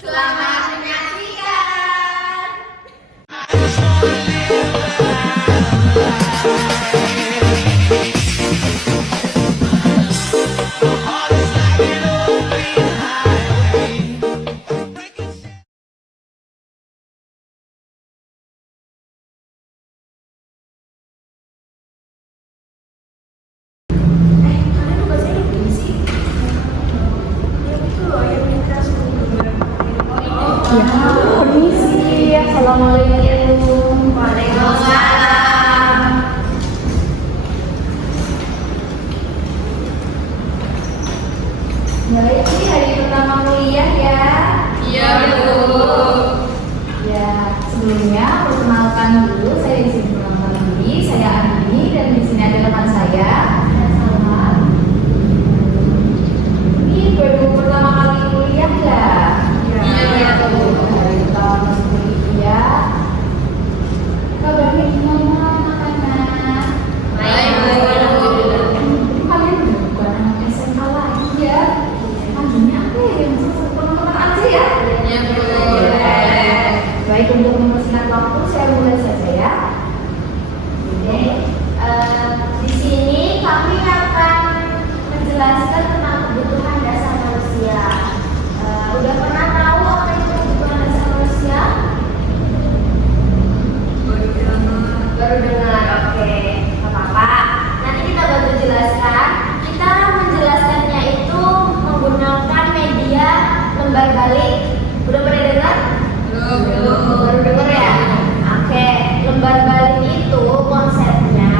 Selamat menyaksikan. Ya, permisi. Assalamualaikum. Waalaikumsalam. Baik, ini hari pertama kuliah ya. Iya, Bu. Ya, sebelumnya perkenalkan dulu, saya di sini perkenalkan diri, saya Andini dan di sini ada teman saya. Sama. Ini baru pertama kali kuliah ya? Iya, Bu. Hari pertama masuk kuliah. Kabarnya gimana anak-anak? Baik, Bu. Kalian udah bukan anak SMA lagi ya? Panggilnya apa ya? Yang teman-teman aja ya? Iya, Bu. Baik, untuk mempersingkat waktu saya mulai saja ya. Oke, di sini kami akan menjelaskan tentang kebutuhan dasar manusia. Udah pernah tahu apa itu kebutuhan dasar manusia? Baru dengar, oke, nggak apa-apa. Nanti kita bantu jelaskan. Kita menjelaskannya itu menggunakan media lembar balik. Udah pernah dengar? Baru dengar ya? Oke, lembar balik itu konsepnya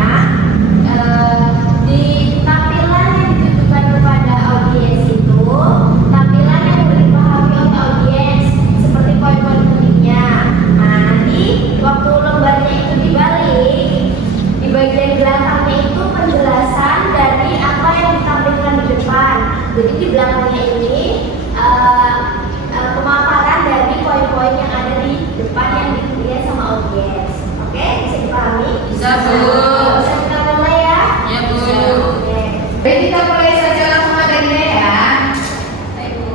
di tampilan yang ditujukan kepada audiens itu tampilan yang mudah dipahami oleh audiens seperti poin-poin pentingnya. Nah, nanti waktu lembarnya itu dibalik, di bagian belakangnya itu penjelasan dari apa yang ditampilkan di depan. Jadi di belakangnya ini pemaparan dari poin-poin yang ada di depan yang dilihat sama audiens. Oke, bisa dipahami? Bisa, Bu. Bisa kita mulai ya? Iya, Bu. Oke. Baik, kita mulai saja langsung materinya ya. Baik, Bu.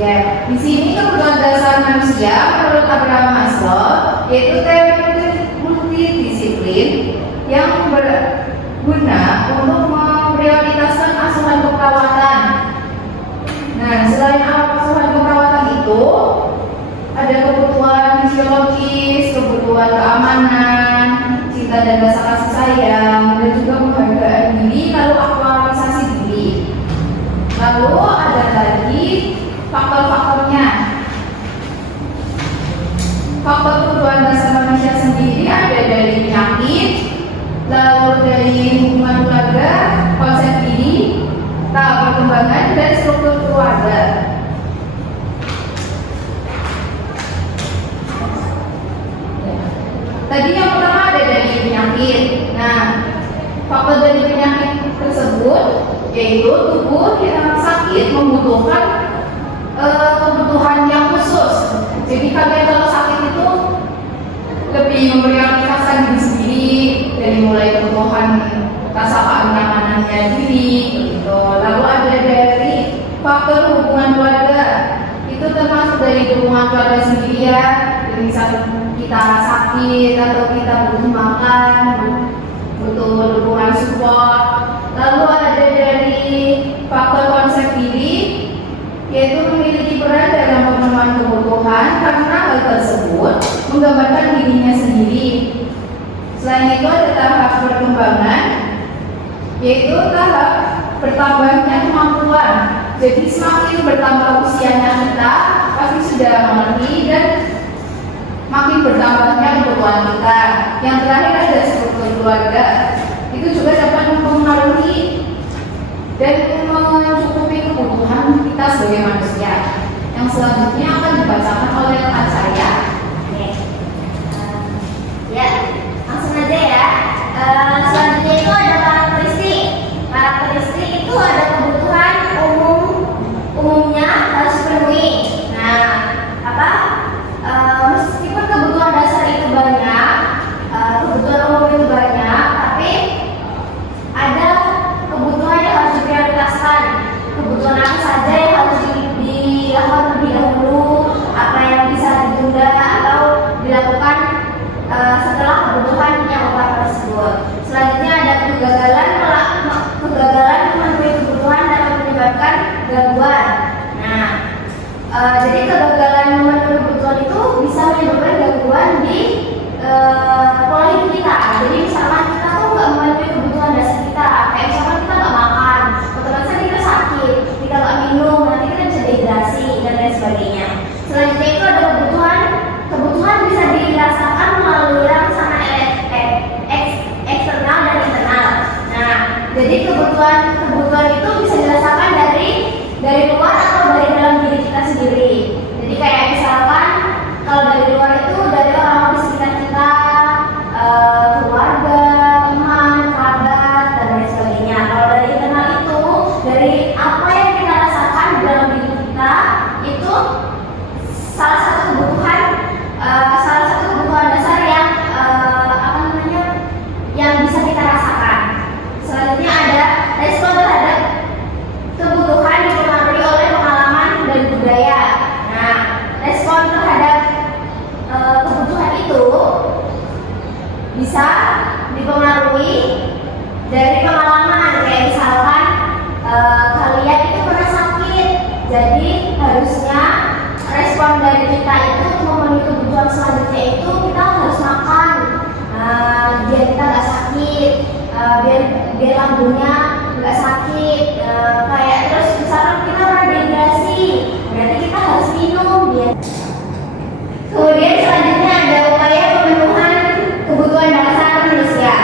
Ya, di sini kebutuhan dasar manusia menurut Abraham Maslow yaitu teori multidisiplin yang berguna untuk memprioritaskan asuhan keperawatan. Nah, selain asuhan keperawatan itu ada kebutuhan fisiologis, kebutuhan keamanan, cinta dan rasa kasih sayang, dan juga penghargaan diri, lalu aktualisasi diri. Lalu ada lagi faktor-faktornya. Faktor kebutuhan dasar manusia sendiri ada dari penyakit, lalu dari hubungan keluarga, konsep diri, tahap perkembangan, dan struktur keluarga. Tadi yang pertama ada dari penyakit. Nah, faktor dari penyakit tersebut yaitu tubuh yang sakit membutuhkan kebutuhan yang khusus. Jadi kalian kalau sakit itu lebih memprioritaskan diri sendiri dari mulai kebutuhan rasa keamanannya diri gitu. Lalu ada dari faktor hubungan keluarga. Itu termasuk dari hubungan keluarga sendiri ya. Jadi saat kita sakit atau kita butuh makan, butuh dukungan support. Lalu ada dari faktor konsep diri, yaitu memiliki peran dalam pemenuhan kebutuhan karena hal tersebut menggambarkan dirinya sendiri. Selain itu ada tahap perkembangan, yaitu tahap bertambahnya kemampuan. Jadi semakin bertambah usianya kita, pasti sudah mengerti dan makin bertambahnya kebutuhan kita. Yang terakhir ada struktur keluarga. Itu juga dapat mempengaruhi dan mencukupi kebutuhan kita sebagai manusia. Yang selanjutnya akan dibacakan oleh rekan saya. Oke. Ya, langsung aja ya. Selanjutnya itu ada karakteristik. Karakteristik itu ada kebutuhan umumnya harus dipenuhi. Nah, meskipun kebutuhan dasar itu banyak, kebutuhan umum itu banyak, tapi ada kebutuhan yang harus diprioritaskan. Kebutuhan apa saja yang harus dilakukan lebih dahulu, Jadi kegagalan memenuhi kebutuhan itu bisa menyebabkan gangguan di pola hidup kita. Jadi misalkan kita tuh nggak memenuhi kebutuhan dasar kita, kayak misalkan kita nggak makan, otomatis kita sakit, kita nggak minum, nanti kita bisa dehidrasi dan lain sebagainya. Selanjutnya itu ada kebutuhan bisa dirasakan melalui rangsangan eksternal dan internal. Nah, jadi kebutuhan itu bisa dirasakan dari luar atau dari dalam diri kita sendiri. Jadi kayak misalkan kalau dari luar itu dari orang-orang di sekitar kita, keluarga, teman, kerabat, dan lain sebagainya. Kalau dari internal itu dari apa yang kita rasakan dalam diri kita itu salah satu kebutuhan dasar yang bisa kita rasakan. Selanjutnya ada respon terhadap kebutuhan dipengaruhi oleh pengalaman dan budaya. Nah, respon terhadap kebutuhan itu bisa dipengaruhi dari pengalaman. Kayak misalkan kalian itu pernah sakit, jadi harusnya respon dari kita itu untuk memenuhi kebutuhan selanjutnya itu kita harus makan biar kita nggak sakit, biar lambungnya nggak sakit, kayak terus misalkan kita pernah dehidrasi, berarti kita harus minum biar. Kemudian selanjutnya ada upaya pemenuhan kebutuhan dasar manusia.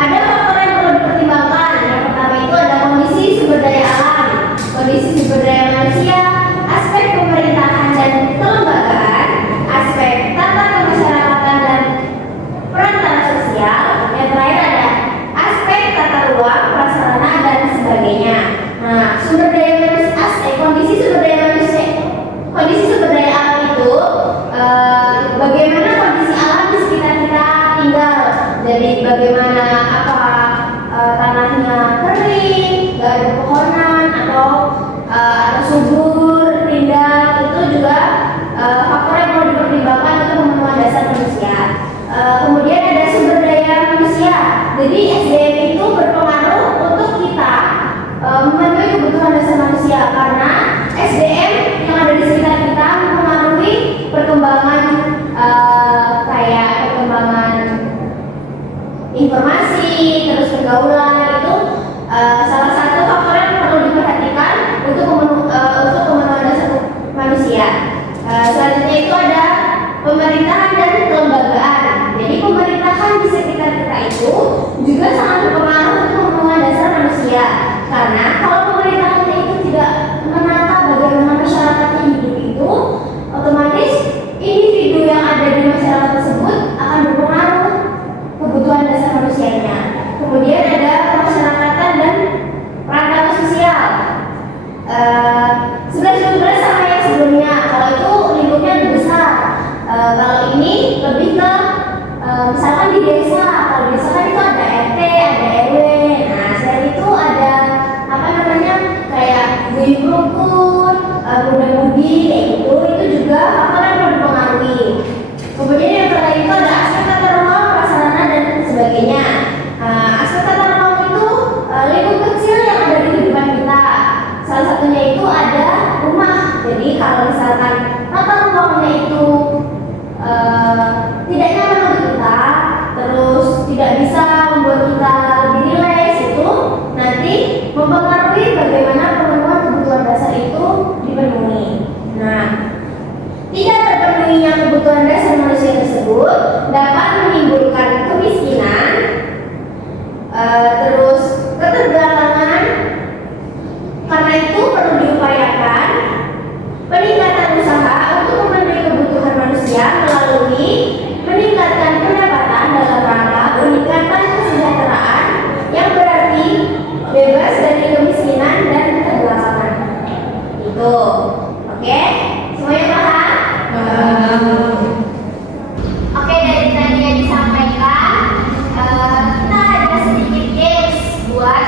Ada faktor yang perlu dipertimbangkan. Yang pertama itu ada kondisi sumber daya alam, kondisi sumber daya manusia, aspek pemerintahan dan kelembagaan, aspek tata kemasyarakatan dan perantara sosial. Yang terakhir ada aspek tata ruang, prasarana dan sebagainya. Nah, kondisi sumber daya alam itu bagaimana kondisi alam di sekitar kita tinggal. Jadi bagaimana tanahnya kering, nggak ada pepohonan atau subur, rindang, itu juga faktor yang perlu dipertimbangkan untuk pemenuhan dasar manusia. Kemudian ada sumber daya manusia. Jadi SDM itu berpengaruh untuk kita memenuhi kebutuhan dasar manusia karena SDM yang ada di sekitar kita mempengaruhi perkembangan informasi, terus pergaulan. Itu salah satu faktor yang perlu diperhatikan untuk pemenuhan dasar manusia. Selanjutnya itu ada pemerintahan dan kelembagaan. Jadi pemerintahan di sekitar kita itu juga sangat berpengaruh untuk pemenuhan dasar manusia. Karena kalau pemerintahannya itu tidak menata bagaimana masyarakatnya hidup itu, otomatis individu yang ada di masyarakat tersebut akan berpengaruh kebutuhan dasar manusianya. Kemudian ada kemasyarakatan dan perantara sosial. Sebenarnya sama yang sebelumnya. Kalau itu lingkupnya lebih besar. Kalau ini lebih ke misalkan di desa. Kalau di desa kan itu ada RT, ada RW. Nah, selain itu ada kayak guyub rukun, muda-mudi, kayak gitu. Itu juga faktor yang perlu dipengaruhi. Kemudian yang terakhir itu ada aspek tata ruang, prasarana dan sebagainya. Aspek tata ruang itu lingkup kecil yang ada di kehidupan kita. Salah satunya itu ada rumah. Jadi kalau misalkan tata ruangnya itu tidak nyaman untuk kita, terus tidak bisa membuat kita lebih rileks, itu nanti mempengaruhi bagaimana pemenuhan kebutuhan dasar itu dipenuhi. Nah, tidak terpenuhinya kebutuhan dasar manusia tersebut dapat menimbulkan kemiskinan, terus ketergantungan. Karena itu perlu diupayakan peningkatan usaha untuk memenuhi kebutuhan manusia melalui meningkatkan pendapatan dalam rangka meningkatkan kesejahteraan yang berarti bebas dari kemiskinan dan ketergantungan. Itu, oke? Semuanya paham? Oke, dari tadi yang disampaikan, kita ada sedikit games buat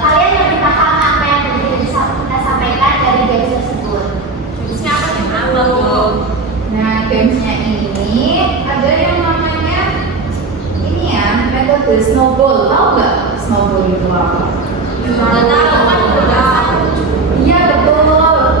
kalian lebih paham apa yang kita sampaikan dari games tersebut. Gamesnya apa nih? Nah, gamesnya ini ada yang namanya ini ya, metode snowball. Tahu nggak snowball itu apa? Nggak tahu kan, udah tahu. Iya betul.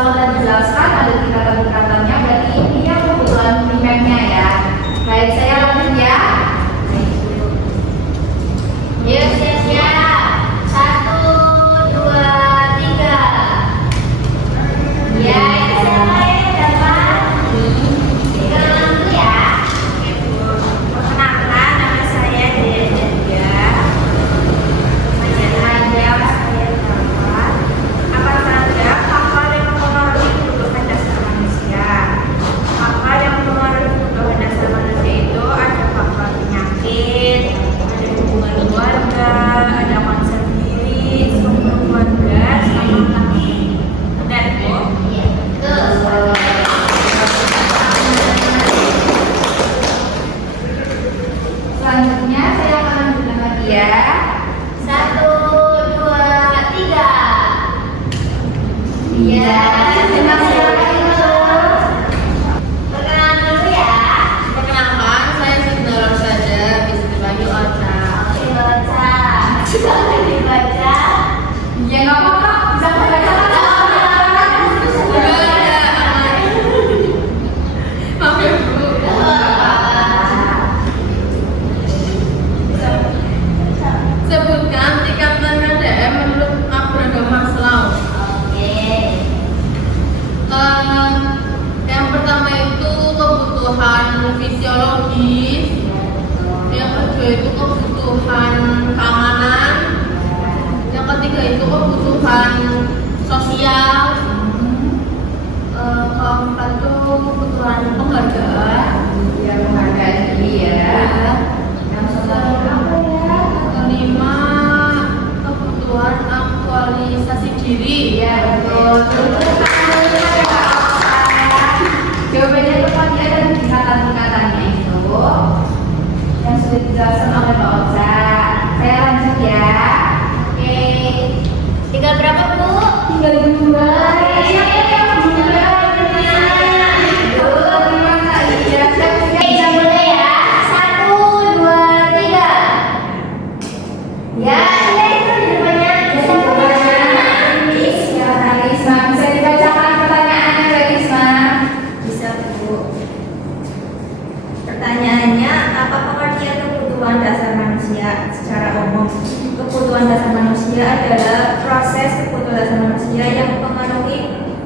kalau tadi dijelaskan ada tingkatan-tingkatannya, berarti ini yang kebutuhan primernya ya. Baik, saya lanjut ya. Yuk siap-siap. 1, 2, 3. Ya, itu siapa yang dapat? Tinggal dulu ya. Oke Bu, perkenalkan nama saya Dea Janja. Pertanyaannya saya dapat apa saja faktor yang mempengaruhi kebutuhan dasar manusia? Faktor yang mempengaruhi kebutuhan dasar manusia itu ada faktor penyakit, ada hubungan keluarga, ada konsep diri, struktur keluarga, sama takdir. Benar Bu? Iya, betul. Selanjutnya saya akan lanjutkan lagi ya. 1, 2, 3. Iya, terima kasih dulu. Perkenalan dulu ya. Perkenalkan, saya Sindolar saja, bisa dipanggil Ocha. Oke, baca. Silakan dibaca. Ya nggak apa-apa, bisa membaca kan? Maaf ya Bu. Sebutkan tingkatan KDM menurut Abraham Maslow. Oke. Yang pertama itu kebutuhan fisiologis, yang kedua itu kebutuhan keamanan, yang ketiga itu kebutuhan sosial, keempat itu kebutuhan penghargaan, Ya menghargai diri ya. Yang selanjutnya apa ya? kelima kebutuhan aktualisasi diri. Iya betul. Jawabannya itu tadi ada tingkatan-tingkatannya itu yang sudah dijelaskan oleh Mbak Ocha. Saya lanjut ya. Oke. Tinggal berapa, Bu? Tinggal 2. Siapa yang Tinggal 2. gimana? Iya, siap. Bisa mulai ya. 1, 2, 3. Ya, ada itu di depannya. Ya, Risma, bisa dibacakan pertanyaannya, Mbak Risma? Bisa Bu. Pertanyaannya, apa pengertian kebutuhan dasar manusia secara umum? Kebutuhan dasar manusia adalah proses kebutuhan dasar manusia yang mempengaruhi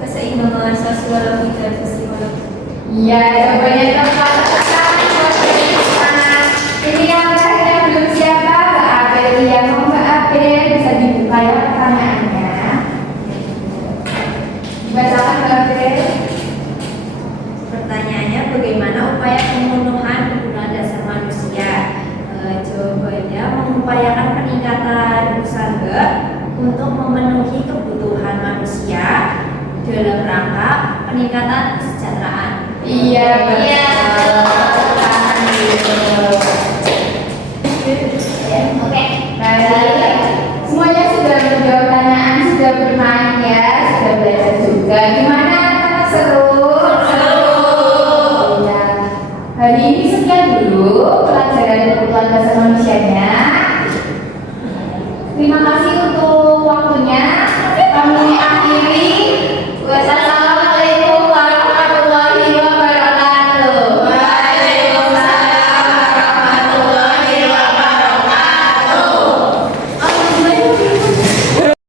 keseimbangan sosiologi dan fisiologi. Iya, jawabannya itu ini yang terakhir yang belum siapa? Mbak Abel. Yang mau Mbak Abel bisa dibuka ya pertanyaannya. Dibacakan Mbak Abel. Pertanyaannya, bagaimana upaya pemenuhan kebutuhan dasar manusia? Jawabannya, mengupayakan peningkatan usaha untuk memenuhi kebutuhan manusia dalam rangka peningkatan kesejahteraan. Iya, Iya. Oke. Baik, semuanya sudah menjawab pertanyaan, sudah bermain ya, sudah belajar juga. Gimana? Seru? Iya. Hari ini sekian dulu pelajaran kebutuhan dasar manusianya. Terima kasih untuk waktunya. Kami akhiri. Wassalamualaikum